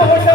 한번